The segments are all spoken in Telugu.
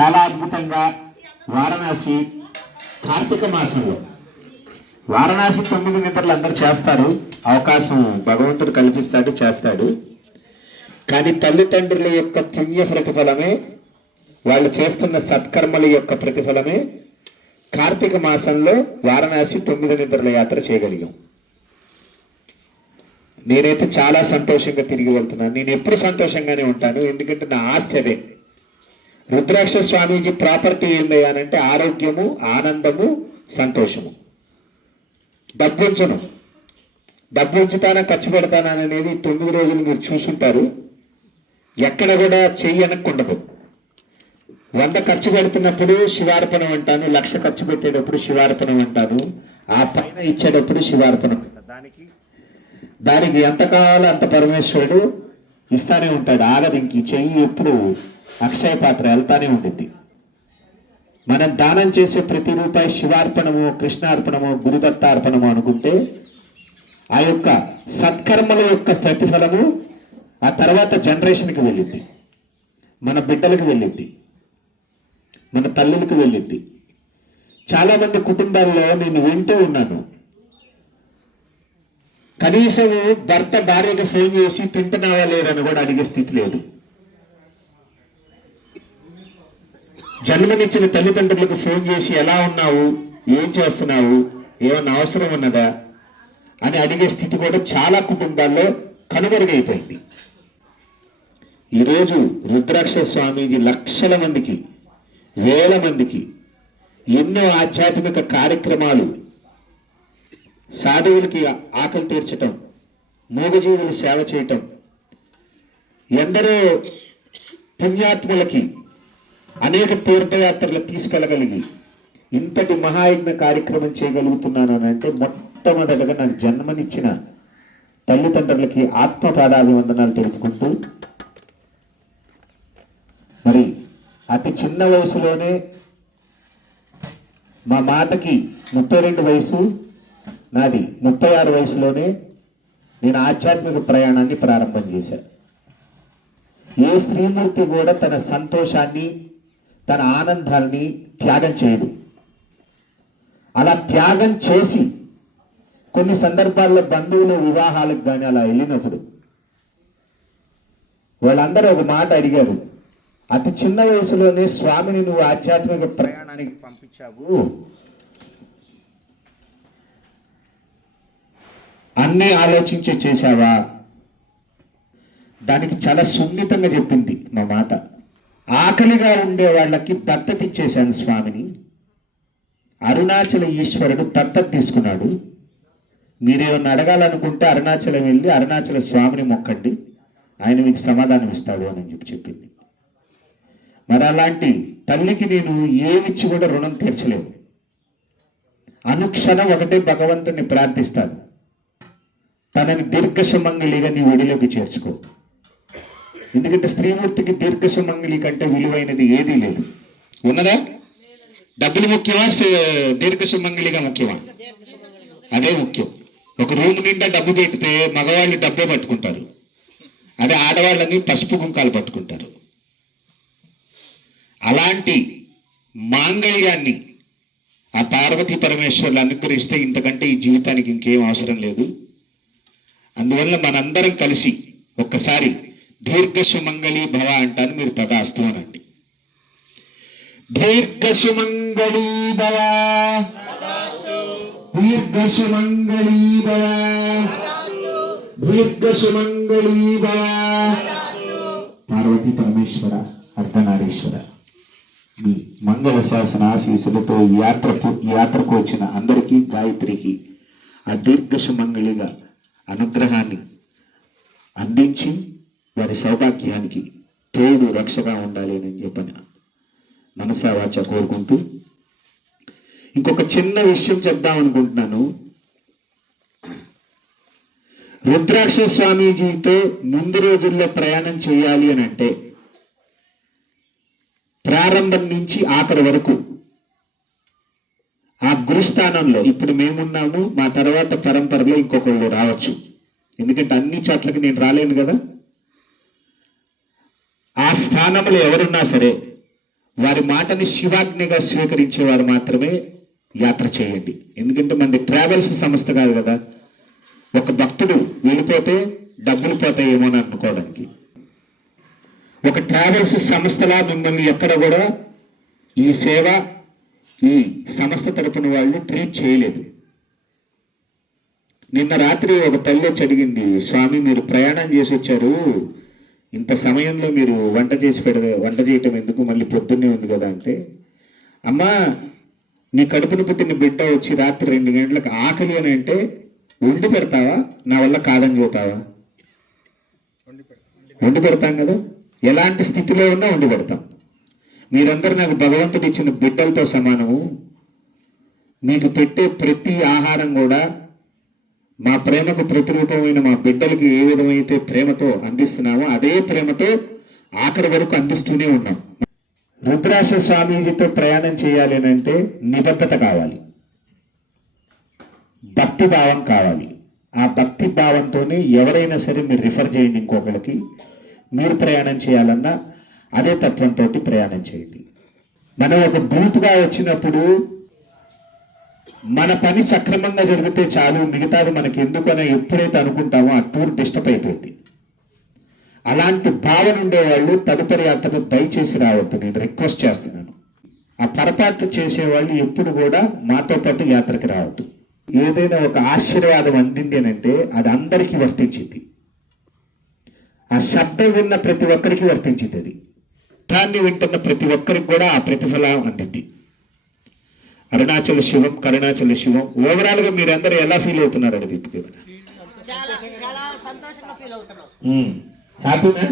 చాలా అద్భుతంగా వారణాసి కార్తీక మాసంలో. వారణాసి తొమ్మిది నిద్రలు అందరు చేస్తారు. అవకాశం భగవంతుడు కల్పిస్తాడు చేస్తాడు. కానీ తల్లిదండ్రుల యొక్క పుణ్య ప్రతిఫలమే వాళ్ళు చేస్తున్న సత్కర్మల యొక్క ప్రతిఫలమే కార్తీక మాసంలో వారణాసి తొమ్మిది నిద్రల యాత్ర చేయగలిగాం. నేనైతే చాలా సంతోషంగా తిరిగి వెళ్తున్నాను. నేను ఎప్పుడు సంతోషంగానే ఉంటాను. ఎందుకంటే నా ఆస్తి అదే. రుద్రాక్ష స్వామీజీ ప్రాపర్టీ ఏంది అంటే ఆరోగ్యము ఆనందము సంతోషము. డబ్బు ఉంచను డబ్బు ఉంచుతానా ఖర్చు పెడతానా అనేది తొమ్మిది రోజులు మీరు చూసుంటారు. ఎక్కడ కూడా చెయ్యి ఉండదు వంద ఖర్చు పెడుతున్నప్పుడు శివార్పణం అంటాను లక్ష ఖర్చు పెట్టేటప్పుడు శివార్పణం అంటాను ఆ పైన ఇచ్చేటప్పుడు శివార్పణం దానికి దానికి ఎంత కావాలో అంత పరమేశ్వరుడు ఇస్తానే ఉంటాడు ఆగదు ఇంక చెయ్యి ఎప్పుడు అక్షయ పాత్ర వెళ్తానే ఉండిద్ది. మనం దానం చేసే ప్రతి రూపాయి శివార్పణము కృష్ణార్పణము గురుదత్తార్పణము అనుకుంటే ఆ యొక్క సత్కర్మల యొక్క ప్రతిఫలము ఆ తర్వాత జనరేషన్కి వెళ్ళిద్ది. మన బిడ్డలకు వెళ్ళిద్ది. మన తల్లులకు వెళ్ళిద్ది. చాలా మంది కుటుంబాల్లో నేను వింటూ ఉన్నాను. కనీసం భర్త భార్యకు ఫోన్ చేసి తింటున్నావా లేదని కూడా అడిగే స్థితి లేదు. జన్మనిచ్చిన తల్లిదండ్రులకు ఫోన్ చేసి ఎలా ఉన్నావు? ఏం చేస్తున్నావు? ఏమన్నా అవసరం ఉన్నదా? అని అడిగే స్థితి కూడా చాలా కుటుంబాల్లో కనుమరుగైపోయింది. ఈరోజు రుద్రాక్ష స్వామీజీ లక్షల మందికి వేల మందికి ఎన్నో ఆధ్యాత్మిక కార్యక్రమాలు సాధువులకి ఆకలి తీర్చటం మూగజీవులు సేవ చేయటం ఎందరో పుణ్యాత్ములకి అనేక తీర్థయాత్రలు తీసుకెళ్ళగలిగి ఇంతటి మహాయజ్ఞ కార్యక్రమం చేయగలుగుతున్నాను అని అంటే మొట్టమొదటగా నాకు జన్మనిచ్చిన తల్లిదండ్రులకి ఆత్మ పాదాభివందనాలు తెలుపుకుంటూ మరి అతి చిన్న వయసులోనే మా మాతకి ముప్పై రెండు వయసు నాది ముప్పై ఆరు వయసులోనే నేను ఆధ్యాత్మిక ప్రయాణాన్ని ప్రారంభం చేశాను ఏ స్త్రీమూర్తి కూడా తన సంతోషాన్ని తన ఆనందాల్ని త్యాగం చేయదు. అలా త్యాగం చేసి కొన్ని సందర్భాల్లో బంధువులు వివాహాలకు కానీ అలా వెళ్ళినప్పుడు వాళ్ళందరూ ఒక మాట అడిగారు. అతి చిన్న వయసులోనే స్వామిని నువ్వు ఆధ్యాత్మిక ప్రయాణానికి పంపించావు. అన్నీ ఆలోచించే చేశావా? దానికి చాలా సున్నితంగా చెప్పింది మా మాత. ఆకలిగా ఉండే వాళ్ళకి దత్తత ఇచ్చేశాను స్వామిని. అరుణాచల ఈశ్వరుడు దత్తత తీసుకున్నాడు. మీరేమన్నా అడగాలనుకుంటే అరుణాచలం వెళ్ళి అరుణాచల స్వామిని మొక్కండి. ఆయన మీకు సమాధానం ఇస్తాడు అని చెప్పి చెప్పింది. మరి అలాంటి తల్లికి నేను ఏమిచ్చి కూడా రుణం తీర్చలేను. అనుక్షణం ఒకటే భగవంతుని ప్రార్థిస్తాను. తనని దీర్ఘసమంగళిగా నీ ఒడిలోకి చేర్చుకో. ఎందుకంటే స్త్రీమూర్తికి దీర్ఘ సుమంగళి కంటే విలువైనది ఏదీ లేదు. ఉన్నదా? డబ్బులు ముఖ్యమా దీర్ఘ సుమంగళిగా ముఖ్యమా? అదే ముఖ్యం. ఒక రూమ్ నిండా డబ్బు పెడితే మగవాళ్ళు డబ్బే పట్టుకుంటారు. అదే ఆడవాళ్ళని పసుపు కుంకాలు పట్టుకుంటారు. అలాంటి మాంగళ్యాన్ని ఆ పార్వతీ పరమేశ్వరులు అనుగ్రహిస్తే ఇంతకంటే ఈ జీవితానికి ఇంకేం అవసరం లేదు. అందువల్ల మనందరం కలిసి ఒక్కసారి దీర్ఘసుమంగళి భవ అంటాను మీరు తదాస్తు అనండి దీర్ఘసుమంగళి భవ. దీర్ఘసుమంగళి భవ. దీర్ఘసుమంగళి భవ. పార్వతీ పరమేశ్వర అర్ధనారీశ్వర. మీ మంగళ శాసన ఆశీస్సులతో ఈ యాత్రకు యాత్రకు వచ్చిన అందరికీ గాయత్రికి ఆ దీర్ఘసుమంగళిగా అనుగ్రహాన్ని అందించి వారి సౌభాగ్యానికి తోడు రక్షగా ఉండాలి అని చెప్పని మనసావాచ కోరుకుంటూ ఇంకొక చిన్న విషయం చెప్దాం అనుకుంటున్నాను. రుద్రాక్ష స్వామీజీతో ముందు రోజుల్లో ప్రయాణం చేయాలి అని అంటే ప్రారంభం నుంచి ఆఖరి వరకు ఆ గురుస్థానంలో ఇప్పుడు మేమున్నాము మా తర్వాత పరంపరలో ఇంకొకళ్ళు రావచ్చు. ఎందుకంటే అన్ని చోట్లకి నేను రాలేను కదా. స్థానంలో ఎవరున్నా సరే వారి మాటని శివాజ్ఞగా స్వీకరించే వారు మాత్రమే యాత్ర చేయండి. ఎందుకంటే మనది ట్రావెల్స్ సంస్థ కాదు కదా. ఒక భక్తుడు వెళ్ళిపోతే డబ్బులు పోతాయేమో అని అనుకోవడానికి. ఒక ట్రావెల్స్ సంస్థలా మిమ్మల్ని ఎక్కడ కూడా ఈ సేవ ఈ సంస్థ తరపున వాళ్ళు ట్రీట్ చేయలేదు. నిన్న రాత్రి ఒక తల్లి వచ్చి అడిగింది స్వామి మీరు ప్రయాణం చేసి వచ్చారు ఇంత సమయంలో మీరు వంట చేసి పెడదే వంట చేయటం ఎందుకు? మళ్ళీ పొద్దున్నే ఉంది కదా అంటే అమ్మా నీ కడుపును పుట్టిన బిడ్డ వచ్చి రాత్రి రెండు గంటలకు ఆకలి అని అంటే వండి పెడతావా? నా వల్ల కాదని చూతావా వండి పెడతాం కదా. ఎలాంటి స్థితిలో ఉన్నా వండి పెడతాం. మీరందరూ నాకు భగవంతుడు ఇచ్చిన బిడ్డలతో సమానము. మీకు పెట్టే ప్రతి ఆహారం కూడా మా ప్రేమకు ప్రతిరూపమైన మా బిడ్డలకు ఏ విధమైతే ప్రేమతో అందిస్తున్నామో అదే ప్రేమతో ఆఖరి వరకు అందిస్తూనే ఉన్నాం. రుద్రాక్ష స్వామీజీతో ప్రయాణం చేయాలి అని అంటే నిబద్ధత కావాలి. భక్తి భావం కావాలి. ఆ భక్తి భావంతోనే ఎవరైనా సరే మీరు రిఫర్ చేయండి ఇంకొకరికి మీరు ప్రయాణం చేయాలన్నా అదే తత్వంతో ప్రయాణం చేయండి. మనం ఒక బూత్గా వచ్చినప్పుడు మన పని సక్రమంగా జరిగితే చాలు మిగతాది మనకి ఎందుకనే ఎప్పుడైతే అనుకుంటామో ఆ టూర్ డిస్టర్బ్ అయిపోయింది. అలాంటి భావన ఉండేవాళ్ళు తదుపరి యాత్రకు దయచేసి రావద్దు నేను రిక్వెస్ట్ చేస్తున్నాను. ఆ పొరపాట్లు చేసేవాళ్ళు ఎప్పుడు కూడా మాతో పాటు యాత్రకి రావద్దు. ఏదైనా ఒక ఆశీర్వాదం అందింది అని అంటే అది అందరికీ వర్తించింది. ఆ శబ్దం విన్న ప్రతి ఒక్కరికి వర్తించింది అది. దాన్ని వింటున్న ప్రతి ఒక్కరికి కూడా ఆ ప్రతిఫలం అందింది. అరుణాచల శివం కరుణాచల శివం. ఓవరాల్గా మీరందరూ ఎలా ఫీల్ అవుతున్నారు అది హ్యాపీనా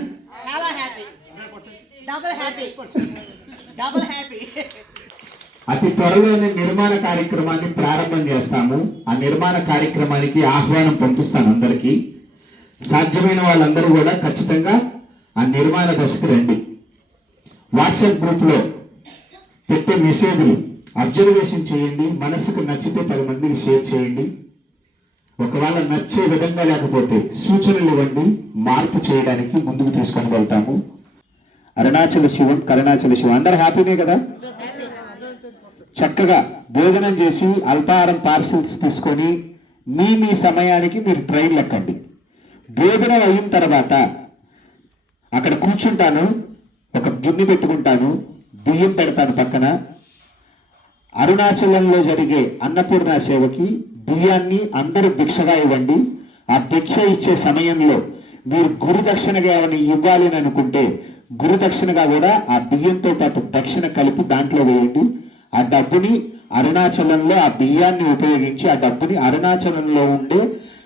డబుల్ హ్యాపీ అతి త్వరలోనే నిర్మాణ కార్యక్రమాన్ని ప్రారంభం చేస్తాము. ఆ నిర్మాణ కార్యక్రమానికి ఆహ్వానం పంపిస్తాను అందరికీ. సాధ్యమైన వాళ్ళందరూ కూడా ఖచ్చితంగా ఆ నిర్మాణ దశకు రండి. వాట్సాప్ గ్రూప్లో పెట్టే మెసేజ్లు అబ్జర్వేషన్ చేయండి మనసుకు నచ్చితే పది మందికి షేర్ చేయండి. ఒకవేళ నచ్చే విధంగా లేకపోతే సూచనలు ఇవ్వండి మార్పు చేయడానికి ముందుకు తీసుకొని వెళ్తాము అరుణాచల శివం కరుణాచల శివం. అందరు హ్యాపీనే కదా? చక్కగా భోజనం చేసి అల్పాహారం పార్సిల్స్ తీసుకొని మీ మీ సమయానికి మీరు ట్రైన్ ఎక్కండి భోజనం అయిన తర్వాత అక్కడ కూర్చుంటాను ఒక గిన్నె పెట్టుకుంటాను బియ్యం పెడతాను పక్కన. అరుణాచలంలో జరిగే అన్నపూర్ణ సేవకి బియ్యాన్ని అందరూ భిక్షగా ఇవ్వండి. ఆ భిక్ష ఇచ్చే సమయంలో మీరు గురు దక్షిణగా ఏమైనా ఇవ్వాలి అని అనుకుంటే గురు దక్షిణగా కూడా ఆ బియ్యంతో పాటు దక్షిణ కలిపి దాంట్లో వేయండి. ఆ డబ్బుని అరుణాచలంలో ఆ బియ్యాన్ని ఉపయోగించి ఆ డబ్బుని అరుణాచలంలో ఉండే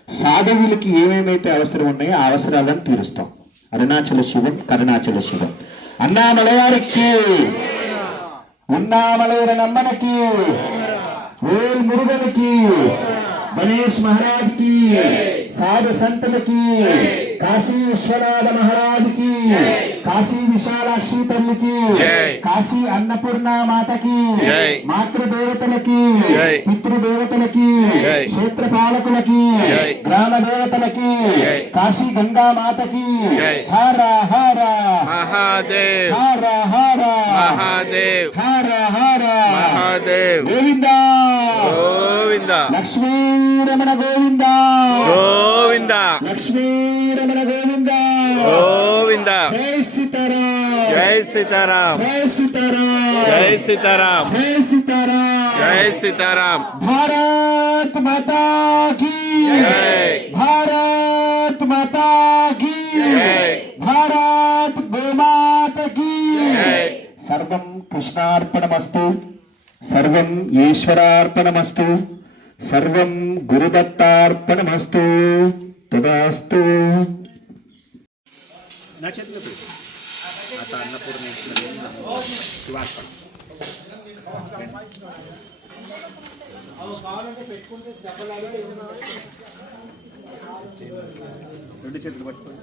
సాధవులకి ఏమేమైతే అవసరం ఉన్నాయో ఆ అవసరాలను తీరుస్తాం. అరుణాచల శివం కరుణాచల శివం. అన్నామలవారికి ഉണ്ണാമലയുടെ നമ്മനക്കീ മുരുകനക്കീ. గణేష్ మహారాజ్కి సాధు సంతులకి కాశీ విశ్వనాథ మహారాజ్కి కాశీ విశాలాక్షి తల్లికి జై. కాశీ అన్నపూర్ణ మాతకి జై. మాతృదేవతలకి జై. పితృదేవతలకి జై. క్షేత్రపాలకులకి జై. గ్రామ దేవతలకి జై. కాశీ గంగా మాతకి జై. హర హర మహాదేవ్ హర హర మహాదేవ్ హర హర మహాదేవ్ గోవింద గోవింద లక్ష్మీ లక్ష్మీరమణ గోవింద? గోవింద. లక్ష్మీరమణ గోవింద? గోవింద. జై సీతారాం. జై సీతారాం. జై సీతారాం. జై సీతారాం. జై సీతారాం. జై సీతారాం. భారత్ మాతా కీ మాతా కీ గోమాత కీ సర్వం కృష్ణార్పణమస్తు. సర్వం ఈశ్వరార్పణమస్తు. సర్వం గురుదత్తార్పణమస్తు. తదాస్తు. आता రెండు చేతులు పట్టుకోండి.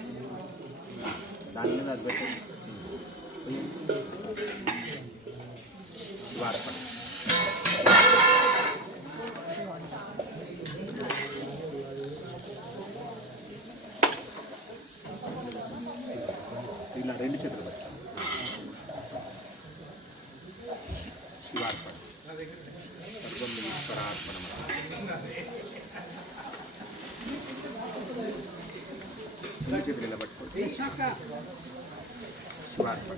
దాని మీద అది పెట్టండి రెండు చేతులు పట్టాలి శివార్పణ. ఈశ్వరార్పణ రెండు చేతులు ఇలా పట్టుకోండి శివార్పణ.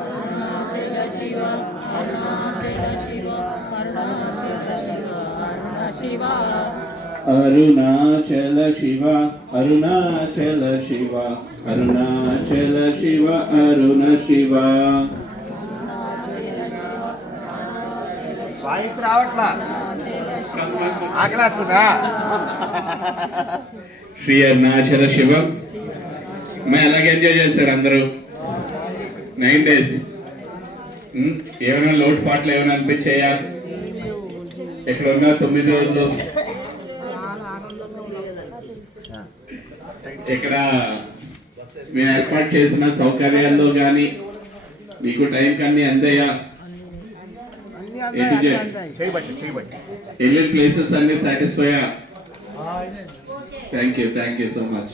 అరుణాచల శివ అరుణాచల శివ అరుణాచల శివ అరుణ శివ. వాయిస్ రావట్లా? ఆకలేస్తుందా? శ్రీ అరుణాచల శివ. మరి అలాగే ఎంజాయ్ చేస్తారు అందరూ? నైన్ డేస్ ఏమైనా లోటుపాట్లు ఏమైనా అనిపించాయా? ఇక్కడ ఉన్న తొమ్మిది రోజులు. ఇక్కడ మేము ఏర్పాటు చేసిన సౌకర్యాల్లో కానీ మీకు టైం కన్నీ అందాయా? చేయబట్టి చేయబట్టి. వెళ్ళిన ప్లేసెస్ అన్ని సాటిస్ఫైయా thank you thank you so much.